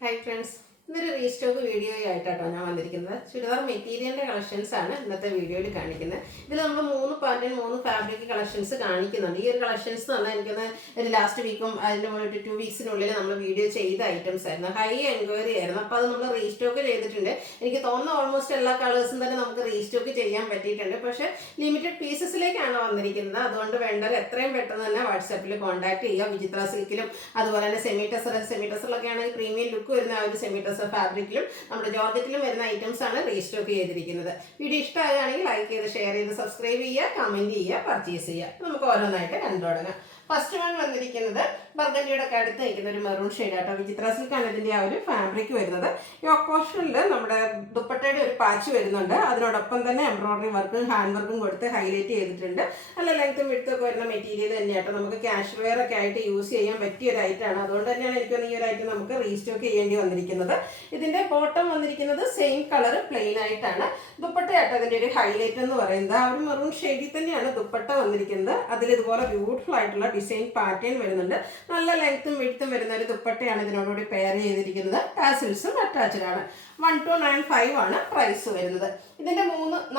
Hi friends, ഇന്നൊരു restock video ആയിട്ടാട്ടോ ഞാൻ വന്നിരിക്കുന്നത്. ചുരിദാർ മെറ്റീരിയലിൻ്റെ കളക്ഷൻസ് ആണ് ഇന്നത്തെ വീഡിയോയിൽ കാണിക്കുന്നത്. ഇതിൽ നമ്മൾ 3 പാറ്റേൺ 3 ഫാബ്രിക് കളക്ഷൻസ് കാണിക്കുന്നുണ്ട്. ഈ ഒരു കളക്ഷൻസ് എന്ന് പറഞ്ഞാൽ എനിക്കൊന്ന് ഒരു ലാസ്റ്റ് വീക്കും അതിൻ്റെ മുന്നിട്ട് 2 വീക്സിനുള്ളിൽ നമ്മൾ വീഡിയോ ചെയ്ത ഐറ്റംസ് ആയിരുന്നു. ഹൈ എൻക്വയറി ആയിരുന്നു. അപ്പോൾ അത് നമ്മൾ റീസ്റ്റോക്ക് ചെയ്തിട്ടുണ്ട്. എനിക്ക് തോന്നുന്ന ഓൾമോസ്റ്റ് എല്ലാ കളേഴ്സും തന്നെ നമുക്ക് റീസ്റ്റോക്ക് ചെയ്യാൻ പറ്റിയിട്ടുണ്ട്. പക്ഷേ ലിമിറ്റഡ് പീസസിലേക്കാണ് വന്നിരിക്കുന്നത്. അതുകൊണ്ട് വേണ്ടവർ എത്രയും പെട്ടെന്ന് തന്നെ വാട്സാപ്പിൽ കോൺടാക്ട് ചെയ്യുക. വിചിത്ര സിൽക്കിലും അതുപോലെ തന്നെ സെമി ടെസറിലൊക്കെ ആണെങ്കിൽ പ്രീമിയം ലുക്ക് വരുന്ന ആ ഒരു സെമി ടെസർ ഫാബ്രിക്കിലും നമ്മുടെ ജോർജറ്റിലും വരുന്ന ഐറ്റംസ് ആണ് റീസ്റ്റോക്ക് ചെയ്തിരിക്കുന്നത്. വീഡിയോ ഇഷ്ടമാകുകയാണെങ്കിൽ ലൈക്ക് ചെയ്ത് ഷെയർ ചെയ്ത് സബ്സ്ക്രൈബ് ചെയ്യുക, കമൻറ്റ് ചെയ്യുക, പർച്ചേസ് ചെയ്യുക. നമുക്ക് ഓരോന്നായിട്ട് കണ്ടു തുടങ്ങാം. ഫസ്റ്റ് വൺ വന്നിരിക്കുന്നത് ബർഗണ്ടിയുടെ ഒക്കെ അടുത്ത് നിൽക്കുന്ന ഒരു മെറൂൺ ഷെയ്ഡ് ആട്ടോ. വിചിത്ര സിൽക്കാണ് ഇതിൻ്റെ ആ ഒരു ഫാബ്രിക് വരുന്നത്. ഈ ഓപ്പോഷനിൽ നമ്മുടെ ദുപ്പട്ടയുടെ ഒരു പാച്ച് വരുന്നുണ്ട്. അതിനോടൊപ്പം തന്നെ എംബ്രോയിഡറി വർക്കും ഹാൻഡ് വർക്കും കൊടുത്ത് ഹൈലൈറ്റ് ചെയ്തിട്ടുണ്ട്. നല്ല ലെങ്ത്തും വിഡ്ത്തും ഒക്കെ വരുന്ന മെറ്റീരിയൽ തന്നെയാട്ടോ. നമുക്ക് ക്യാഷ് വെയർ ഒക്കെ ആയിട്ട് യൂസ് ചെയ്യാൻ പറ്റിയ ഒരു ഐറ്റമാണ്. അതുകൊണ്ട് തന്നെയാണ് എനിക്കൊന്ന് ഈ ഒരു ഐറ്റം നമുക്ക് റീസ്റ്റോക്ക് ചെയ്യേണ്ടി വന്നിരിക്കുന്നത്. ഇതിൻ്റെ ബോട്ടം വന്നിരിക്കുന്നത് സെയിം കളർ പ്ലെയിൻ ആയിട്ടാണ്. ദുപ്പട്ടയാട്ടോ അതിൻ്റെ ഒരു ഹൈലൈറ്റ് എന്ന് പറയുന്നത്. ആ ഒരു മെറൂൺ ഷെയ്ഡിൽ തന്നെയാണ് ദുപ്പട്ട വന്നിരിക്കുന്നത്. അതിൽ ഇതുപോലെ ബ്യൂട്ടിഫുൾ ആയിട്ടുള്ള ഡിസൈൻ പാറ്റേൺ വരുന്നുണ്ട്. നല്ല ലെങ്ത്തും വിഡ്ത്തും വരുന്ന ഒരു ദുപ്പട്ടയാണ് ഇതിനോടുകൂടി പെയർ ചെയ്തിരിക്കുന്നത്. ടാസിൽസും അറ്റാച്ച്ഡ് ആണ്. 1295 ആണ് പ്രൈസ് വരുന്നത്. ഇതിൻ്റെ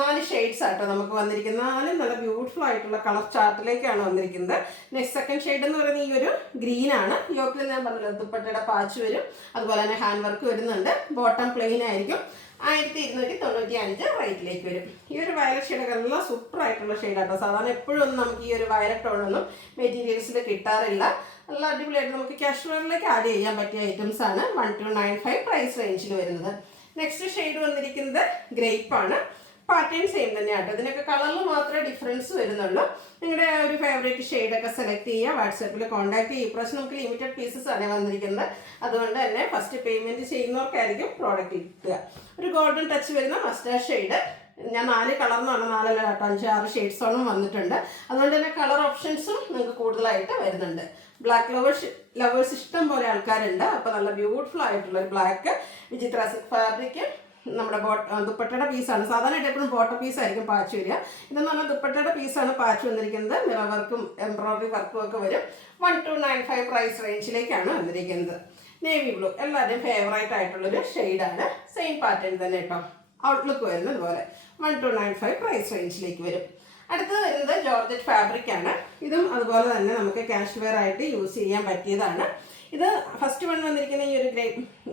4 ഷെയ്ഡ്സ് ആട്ടോ നമുക്ക് വന്നിരിക്കുന്നത്. 4 നല്ല ബ്യൂട്ടിഫുൾ ആയിട്ടുള്ള കളർ ചാർട്ടിലേക്കാണ് വന്നിരിക്കുന്നത്. നെക്സ്റ്റ് സെക്കൻഡ് ഷെയ്ഡ് എന്ന് പറയുന്നത് ഈ ഒരു ഗ്രീൻ ആണ്. യോക്കിൽ ഞാൻ പറഞ്ഞല്ലോ ദുപ്പട്ടയുടെ പാച്ച് വരും. അതുപോലെ തന്നെ ഹാൻഡ് വർക്ക് വരുന്നുണ്ട്. ബോട്ടം പ്ലെയിൻ ആയിരിക്കും. 1295 റേറ്റിലേക്ക് വരും. ഈ ഒരു വയലറ്റ് ഷെയ്ഡൊക്കെ എല്ലാം സൂപ്പർ ആയിട്ടുള്ള ഷെയ്ഡാട്ടോ. സാധാരണ എപ്പോഴും ഒന്നും നമുക്ക് ഈ ഒരു വയലറ്റ് ടോണൊന്നും മെറ്റീരിയൽസിൽ കിട്ടാറില്ല. നല്ല അടിപൊളിയായിട്ട് നമുക്ക് ക്യാഷ് വെയറിലേക്ക് ആഡ് ചെയ്യാൻ പറ്റിയ ഐറ്റംസ് ആണ്. 1295 പ്രൈസ് റേഞ്ചിൽ വരുന്നത്. നെക്സ്റ്റ് ഷെയ്ഡ് വന്നിരിക്കുന്നത് ഗ്രേപ്പ് ആണ്. പാറ്റേൺ സെയിം തന്നെയാട്ടോ. ഇതിനൊക്കെ കളറിൽ മാത്രമേ ഡിഫറൻസ് വരുന്നുള്ളൂ. നിങ്ങളുടെ ഒരു ഫേവറേറ്റ് ഷെയ്ഡൊക്കെ സെലക്ട് ചെയ്യുക, വാട്സാപ്പിൽ കോൺടാക്ട് ചെയ്യുക. ഇപ്രാവശ്യം നമുക്ക് ലിമിറ്റഡ് പീസസ് ആണ് വന്നിരിക്കുന്നത്. അതുകൊണ്ട് തന്നെ ഫസ്റ്റ് പേയ്മെൻറ്റ് ചെയ്യുന്നവർക്കായിരിക്കും പ്രോഡക്റ്റ് കിട്ടുക. ഒരു ഗോൾഡൻ ടച്ച് വരുന്ന മസ്റ്റാർഡ് ഷെയ്ഡ്. ഞാൻ 4 കളർന്നാണ് 4 കേട്ടോ 5-6 ഷെയ്ഡ്സോളം വന്നിട്ടുണ്ട്. അതുകൊണ്ട് തന്നെ കളർ ഓപ്ഷൻസും നിങ്ങൾക്ക് കൂടുതലായിട്ട് വരുന്നുണ്ട്. ബ്ലാക്ക് ലവേഴ്സ് ഇഷ്ടം പോലെ ആൾക്കാരുണ്ട്. അപ്പോൾ നല്ല ബ്യൂട്ടിഫുൾ ആയിട്ടുള്ള ഒരു ബ്ലാക്ക് വിചിത്ര സിൽക്ക് ഫാബ്രിക് നമ്മുടെ ദുപ്പട്ടയുടെ പീസാണ്. സാധാരണ എപ്പോഴും ബോട്ടം പീസായിരിക്കും പാച്ച് വരിക. ഇതെന്ന് പറഞ്ഞാൽ ദുപ്പട്ടയുടെ പീസാണ് പാച്ച് വന്നിരിക്കുന്നത്. മിറർ വർക്കും എംബ്രോയിഡറി വർക്കും ഒക്കെ വരും. 1295 പ്രൈസ് റേഞ്ചിലേക്കാണ് വന്നിരിക്കുന്നത്. നേവി ബ്ലൂ എല്ലാവരുടെയും ഫേവറേറ്റ് ആയിട്ടുള്ളൊരു ഷെയ്ഡാണ്. സെയിം പാറ്റേൺ തന്നെ കേട്ടോ. ഔട്ട്ലുക്ക് വരുന്നത് ഇതുപോലെ 1295 പ്രൈസ് റേഞ്ചിലേക്ക് വരും. അടുത്തത് വരുന്നത് ജോർജറ്റ് ഫാബ്രിക് ആണ്. ഇതും അതുപോലെ തന്നെ നമുക്ക് ക്യാഷ് വെയർ ആയിട്ട് യൂസ് ചെയ്യാൻ പറ്റിയതാണ്. ഇത് ഫസ്റ്റ് വൺ വന്നിരിക്കുന്ന ഈ ഒരു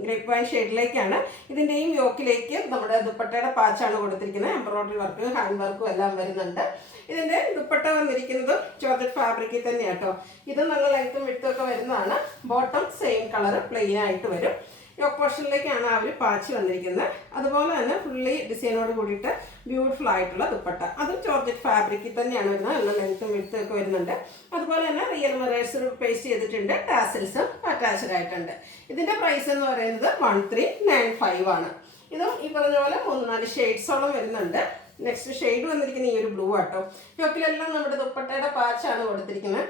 ഗ്രേപ്പ് വൈൻ ഷെയ്ഡിലേക്കാണ്. ഇതിൻ്റെയും യോക്കിലേക്ക് നമ്മുടെ ദുപ്പട്ടയുടെ പാച്ചാണ് കൊടുത്തിരിക്കുന്നത്. എംബ്രോയിഡറി വർക്കും ഹാൻഡ് വർക്കും എല്ലാം വരുന്നുണ്ട്. ഇതിൻ്റെ ദുപ്പട്ട വന്നിരിക്കുന്നത് ജോർജറ്റ് ഫാബ്രിക്കിൽ തന്നെയാണ് കേട്ടോ. ഇത് നല്ല ലെങ്ത്തും വിഡ്ത്തും ഒക്കെ വരുന്നതാണ്. ബോട്ടം സെയിം കളർ പ്ലെയിൻ ആയിട്ട് വരും. യോക്ക് പോർഷനിലേക്കാണ് ആ ഒരു പാച്ച് വന്നിരിക്കുന്നത്. അതുപോലെ തന്നെ ഫുള്ളി ഡിസൈനോട് കൂടിയിട്ട് ബ്യൂട്ടിഫുൾ ആയിട്ടുള്ള ദുപ്പട്ട. അതും ജോർജറ്റ് ഫാബ്രിക്കിൽ തന്നെയാണ് വരുന്നത്. നല്ല ലെങ്ത്തും വിഡ്ത്തും ഒക്കെ വരുന്നുണ്ട്. അതുപോലെ തന്നെ റിയൽ മിറേഴ്സ് പേസ്റ്റ് ചെയ്തിട്ടുണ്ട്. ടാസിൽസും അറ്റാച്ച്ഡ് ആയിട്ടുണ്ട്. ഇതിൻ്റെ പ്രൈസ് എന്ന് പറയുന്നത് 1395 ആണ്. ഇതും ഈ പറഞ്ഞ പോലെ 3-4 ഷെയ്ഡ്സോളം വരുന്നുണ്ട്. നെക്സ്റ്റ് ഷെയ്ഡ് വന്നിരിക്കുന്ന ഈ ഒരു ബ്ലൂ ആട്ടോ. യോക്കിലെല്ലാം നമ്മുടെ ദുപ്പട്ടയുടെ പാച്ചാണ് കൊടുത്തിരിക്കുന്നത്.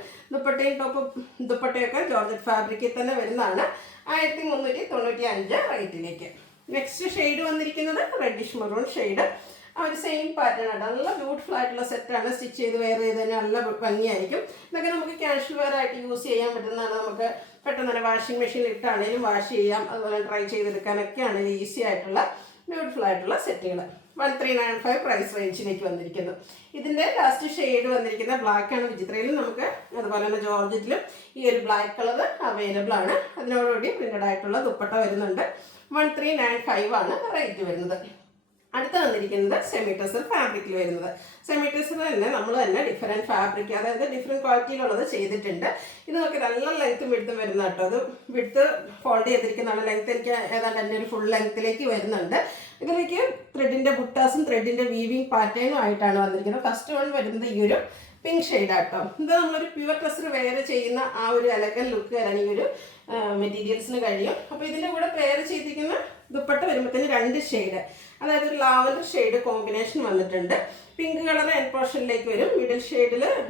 ദുപ്പട്ടയൊക്കെ ജോർജറ്റ് ഫാബ്രിക്കിൽ തന്നെ വരുന്നതാണ്. 1395 റേറ്റിലേക്ക്. നെക്സ്റ്റ് ഷെയ്ഡ് വന്നിരിക്കുന്നത് റെഡിഷ് മെറൂൺ ഷെയ്ഡ്. ആ ഒരു സെയിം പാറ്റേൺ ആണ്. നല്ല ബ്യൂട്ടിഫുൾ ആയിട്ടുള്ള സെറ്റാണ്. സ്റ്റിച്ച് ചെയ്ത് വെയർ ചെയ്ത് തന്നെ നല്ല ഭംഗിയായിരിക്കും. ഇതൊക്കെ നമുക്ക് ക്യാഷ് വെയർ ആയിട്ട് യൂസ് ചെയ്യാൻ പറ്റുന്നതാണ്. നമുക്ക് പെട്ടെന്ന് തന്നെ വാഷിംഗ് മെഷീനിൽ ഇട്ടാണെങ്കിലും വാഷ് ചെയ്യാം. അതുപോലെ ട്രൈ ചെയ്തെടുക്കാനൊക്കെ ആണെങ്കിലും ഈസി ആയിട്ടുള്ള ബ്യൂട്ടിഫുൾ ആയിട്ടുള്ള സെറ്റുകൾ. 1395 പ്രൈസ് റേഞ്ചിലേക്ക് വന്നിരിക്കുന്നു. ഇതിൻ്റെ ലാസ്റ്റ് ഷെയ്ഡ് വന്നിരിക്കുന്ന ബ്ലാക്ക് ആണ്. വിചിത്രയിലും നമുക്ക് അതുപോലെ തന്നെ ജോർജറ്റിലും ഈ ഒരു ബ്ലാക്ക് കളർ അവൈലബിൾ ആണ്. അതിനോടുകൂടി പ്രിന്റഡ് ആയിട്ടുള്ള ദുപ്പട്ട വരുന്നുണ്ട്. 1395 ആണ് റേറ്റ് വരുന്നത്. അടുത്ത് വന്നിരിക്കുന്നത് സെമി ടെസർ ഫാബ്രിക്കിൽ വരുന്നത്. സെമി ടെസർ തന്നെ നമ്മൾ തന്നെ ഡിഫറെൻറ്റ് ഫാബ്രിക്, അതായത് ഡിഫറെൻറ്റ് ക്വാളിറ്റിയിലുള്ളത് ചെയ്തിട്ടുണ്ട്. ഇത് നോക്കി നല്ല ലെങ്ത്തും വിഡ്ത്തും വരുന്ന കേട്ടോ. അത് വിഡ്ത്ത് ഫോൾഡ് ചെയ്തിരിക്കുന്നതാണ്. ലെങ്ത്ത് എനിക്ക് ഏതാണ്ട് എൻ്റെ ഒരു ഫുൾ ലെങ്ത്തിലേക്ക് വരുന്നുണ്ട്. ഇതിലേക്ക് ത്രെഡിൻ്റെ ബുട്ടാസും ത്രെഡിൻ്റെ വീവിങ് പാറ്റേണും ആയിട്ടാണ് വന്നിരിക്കുന്നത്. ഫസ്റ്റ് വൺ വരുന്നത് ഈ ഒരു പിങ്ക് ഷെയ്ഡാട്ടോ. ഇത് നമ്മളൊരു പ്യുവർ ടെസർ വെയർ ചെയ്യുന്ന ആ ഒരു എലഗൻ ലുക്ക് തരാൻ ഈ ഒരു മെറ്റീരിയൽസിന് കഴിയും. അപ്പോൾ ഇതിൻ്റെ കൂടെ പെയർ ചെയ്തിരിക്കുന്ന ദുപ്പട്ട വരുമ്പോഴത്തേന് 2 ഷെയ്ഡ്, അതായത് ഒരു ലാവൻഡർ ഷെയ്ഡ് കോമ്പിനേഷൻ വന്നിട്ടുണ്ട്. പിങ്ക് കളർ എൻഡ് പോർഷനിലേക്ക് വരും.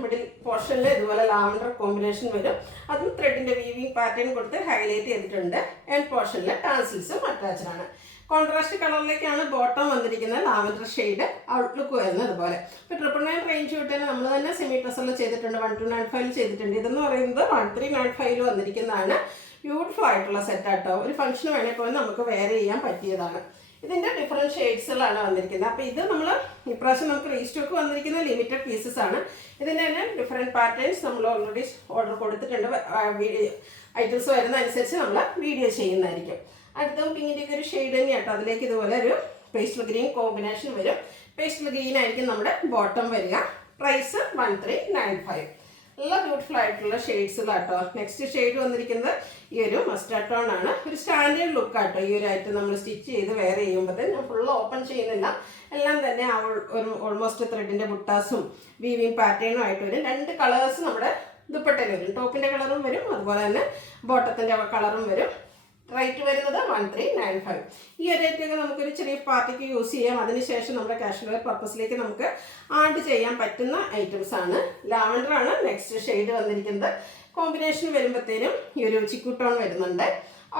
മിഡിൽ പോർഷനിൽ ഇതുപോലെ ലാവൻഡർ കോമ്പിനേഷൻ വരും. അതും ത്രെഡിൻ്റെ വീവിങ് പാറ്റേൺ കൊടുത്ത് ഹൈലൈറ്റ് ചെയ്തിട്ടുണ്ട്. എൻഡ് പോർഷനിൽ ടാസിൽസും അറ്റാച്ച്ഡ് ആണ്. കോൺട്രാസ്റ്റ് കളറിലേക്കാണ് ബോട്ടം വന്നിരിക്കുന്നത്. Lavender shade. ഔട്ട്ലുക്ക് വരുന്നത് അതുപോലെ. ഇപ്പോൾ 999 റേഞ്ച് തൊട്ട് തന്നെ നമ്മൾ തന്നെ സെമി ടെസറിൽ ചെയ്തിട്ടുണ്ട്. 1295 ചെയ്തിട്ടുണ്ട്. ഇതെന്ന് പറയുന്നത് 1395 വന്നിരിക്കുന്നതാണ്. ബ്യൂട്ടിഫുൾ ആയിട്ടുള്ള സെറ്റാട്ടോ. ഒരു ഫംഗ്ഷന് വേണമെങ്കിൽ പോലും നമുക്ക് വെയർ ചെയ്യാൻ പറ്റിയതാണ്. ഇതിൻ്റെ ഡിഫറെൻറ്റ് ഷെയ്ഡ്സുകളാണ് വന്നിരിക്കുന്നത്. അപ്പോൾ ഇത് നമ്മൾ ഇപ്രാവശ്യം നമുക്ക് റീസ്റ്റോക്ക് വന്നിരിക്കുന്ന ലിമിറ്റഡ് പീസസ് ആണ്. ഇതിൻ്റെ തന്നെ ഡിഫറെൻറ്റ് പാറ്റേൺസ് നമ്മൾ ഓൾറെഡി ഓർഡർ കൊടുത്തിട്ടുണ്ട്. ഐറ്റംസ് വരുന്ന അനുസരിച്ച് നമ്മൾ വീഡിയോ ചെയ്യുന്നതായിരിക്കും. അടുത്തതും പിങ്കിൻ്റെയൊക്കെ ഒരു ഷെയ്ഡ് തന്നെയാട്ടോ. അതിലേക്ക് ഇതുപോലെ ഒരു പേസ്റ്റൽ ഗ്രീൻ കോമ്പിനേഷൻ വരും. പേസ്റ്റൽ ഗ്രീൻ ആയിരിക്കും നമ്മുടെ ബോട്ടം വരിക. പ്രൈസ് 1395. നല്ല ബ്യൂട്ടിഫുൾ ആയിട്ടുള്ള ഷെയ്ഡ്സിലാട്ടോ. നെക്സ്റ്റ് ഷെയ്ഡ് വന്നിരിക്കുന്നത് ഈ ഒരു മസ്റ്റാർഡ് ടോൺ ആണ്. ഒരു സ്റ്റാൻഡേർഡ് ലുക്ക് ആട്ടോ ഈ ഒരു ഐറ്റം നമ്മൾ സ്റ്റിച്ച് ചെയ്ത് വെയർ ചെയ്യുമ്പോൾ. ഞാൻ ഫുള്ള് ഓപ്പൺ ചെയ്യുന്നില്ല. എല്ലാം തന്നെ ഒരു ഓൾമോസ്റ്റ് ത്രെഡിൻ്റെ ബുട്ടാസും വീവിങ് പാറ്റേണും ആയിട്ട് വരും. 2 കളേഴ്സ് നമ്മുടെ ദുപ്പട്ടയിൽ വരും. ടോപ്പിൻ്റെ കളറും വരും, അതുപോലെ തന്നെ ബോട്ടത്തിൻ്റെ കളറും വരും. റേറ്റ് വരുന്നത് 1395. ഈ ഒരു റേറ്റൊക്കെ നമുക്കൊരു ചെറിയ പാർട്ടിക്ക് യൂസ് ചെയ്യാം. അതിനുശേഷം നമ്മുടെ കാഷ്വൽ വെയർ പർപ്പസിലേക്ക് നമുക്ക് ആഡ് ചെയ്യാൻ പറ്റുന്ന ഐറ്റംസ് ആണ്. ലാവൻഡർ ആണ് നെക്സ്റ്റ് ഷെയ്ഡ് വന്നിരിക്കുന്നത്. കോമ്പിനേഷൻ വരുമ്പോഴത്തേനും ഈ ഒരു ചിക്കു ടോൺ വരുന്നുണ്ട്.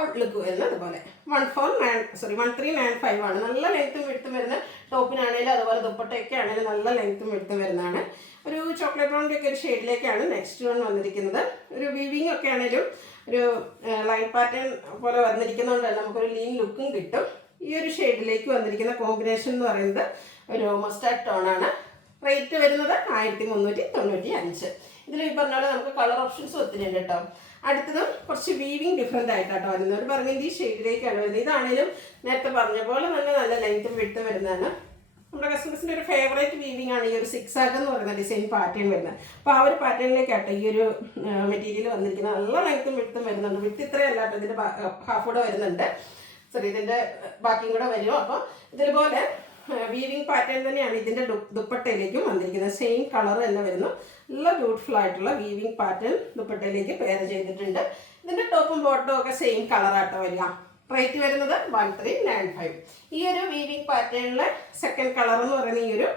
ഔട്ട്ലുക്ക് വരുന്നത് അതുപോലെ 1395 ആണ്. നല്ല ലെങ്ത്തും വിടുത്തും വരുന്ന ടോപ്പിനാണെങ്കിലും അതുപോലെ ദുപ്പട്ടയൊക്കെ ആണെങ്കിലും നല്ല ലെങ്ത്തും വിടുത്തും വരുന്നതാണ്. ഒരു ചോക്ലേറ്റ് ബ്രൗണിൻ്റെ ഒക്കെ ഒരു ഷെയ്ഡിലേക്കാണ് നെക്സ്റ്റ് വൺ വന്നിരിക്കുന്നത്. ഒരു വീവിങ് ഒക്കെ ആണെങ്കിലും ഒരു ലൈൻ പാറ്റേൺ പോലെ വന്നിരിക്കുന്നതുകൊണ്ട് നമുക്കൊരു ലീൻ ലുക്കും കിട്ടും. ഈ ഒരു ഷെയ്ഡിലേക്ക് വന്നിരിക്കുന്ന കോമ്പിനേഷൻ എന്ന് പറയുന്നത് ഒരു മസ്റ്റാർഡ് ടോൺ ആണ്. റേറ്റ് വരുന്നത് 1395. ഇതിൽ ഈ പറഞ്ഞ പോലെ നമുക്ക് കളർ ഓപ്ഷൻസ് ഒത്തിരി ഉണ്ട് കേട്ടോ. അടുത്തതും കുറച്ച് വീവിങ് ഡിഫറെൻ്റ് ആയിട്ടാട്ടോ വരുന്നത്. ഒരു പറഞ്ഞ ഈ ഷെയ്ഡിലേക്കാണ് വരുന്നത്. ഇതാണെങ്കിലും നേരത്തെ പറഞ്ഞ പോലെ നല്ല ലെങ്ത്തും വിടുത്തും വരുന്നതാണ്. നമ്മുടെ കസ്റ്റമേഴ്സിൻ്റെ ഒരു ഫേവറേറ്റ് വീവിംഗ് ആണ് ഈ ഒരു സിക്സാഗ് എന്ന് പറയുന്ന ഡിസൈൻ പാറ്റേൺ വരുന്നത്. അപ്പോൾ ആ ഒരു പാറ്റേണിലേക്കാട്ടോ ഈ ഒരു മെറ്റീരിയൽ വന്നിരിക്കുന്നത്. നല്ല ലെങ്ത്തും വിടുത്തും വരുന്നുണ്ട്. വിടുത്ത് ഇത്രയല്ല കേട്ടോ, ഇതിൻ്റെ ഹാഫ് കൂടെ വരുന്നുണ്ട്. സോറി, ഇതിൻ്റെ ബാക്കിയും കൂടെ വരും. അപ്പോൾ ഇതുപോലെ വീവിംഗ് പാറ്റേൺ തന്നെയാണ് ഇതിൻ്റെ ദുപ്പട്ടയിലേക്കും വന്നിരിക്കുന്നത്. സെയിം കളർ തന്നെ വരുന്നു. നല്ല ബ്യൂട്ടിഫുൾ ആയിട്ടുള്ള വീവിംഗ് പാറ്റേൺ ദുപ്പട്ടയിലേക്ക് പെയർ ചെയ്തിട്ടുണ്ട്. ഇതിൻ്റെ ടോപ്പും ബോട്ടവും ഒക്കെ സെയിം കളറാട്ടോ വരിക. റേറ്റ് വരുന്നത് 1395. ഈ ഒരു വീവിംഗ് പാറ്റേണിലെ സെക്കൻഡ് കളർ എന്ന് പറയുന്നത് ഈ ഒരു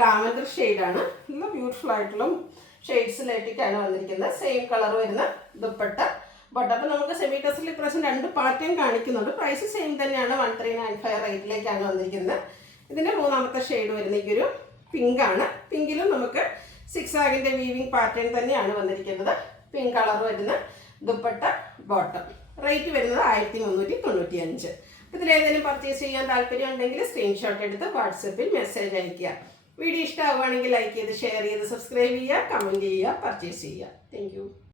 ലാവൻഡർ ഷെയ്ഡാണ്. നല്ല ബ്യൂട്ടിഫുൾ ആയിട്ടുള്ള ഷെയ്ഡ്സിലേക്കാണ് വന്നിരിക്കുന്നത്. സെയിം കളർ വരുന്ന ദുപ്പട്ട ബോട്ടം. അപ്പോൾ നമുക്ക് സെമി ടെസറിൽ ഇപ്രാവശ്യം 2 പാറ്റേൺ കാണിക്കുന്നുണ്ട്. പ്രൈസ് സെയിം തന്നെയാണ്. 1395 റേറ്റിലേക്കാണ് വന്നിരിക്കുന്നത്. ഇതിൻ്റെ മൂന്നാമത്തെ ഷെയ്ഡ് വരുന്ന ഈ ഒരു പിങ്ക് ആണ്. പിങ്കിലും നമുക്ക് സിക്സാഗിൻ്റെ വീവിംഗ് പാറ്റേൺ തന്നെയാണ് വന്നിരിക്കുന്നത്. പിങ്ക് കളർ വരുന്ന ദുപ്പട്ട ബോട്ടം. റേറ്റ് വരുന്നത് 1395. അപ്പോൾ ഇതിലേതെങ്കിലും പർച്ചേസ് ചെയ്യാൻ താല്പര്യം ഉണ്ടെങ്കിൽ സ്ക്രീൻഷോട്ട് എടുത്ത് വാട്സപ്പിൽ മെസ്സേജ് അയയ്ക്കുക. വീഡിയോ ഇഷ്ടമാവുകയാണെങ്കിൽ ലൈക്ക് ചെയ്ത് ഷെയർ ചെയ്ത് സബ്സ്ക്രൈബ് ചെയ്യുക, കമൻറ്റ് ചെയ്യുക, പർച്ചേസ് ചെയ്യുക. താങ്ക്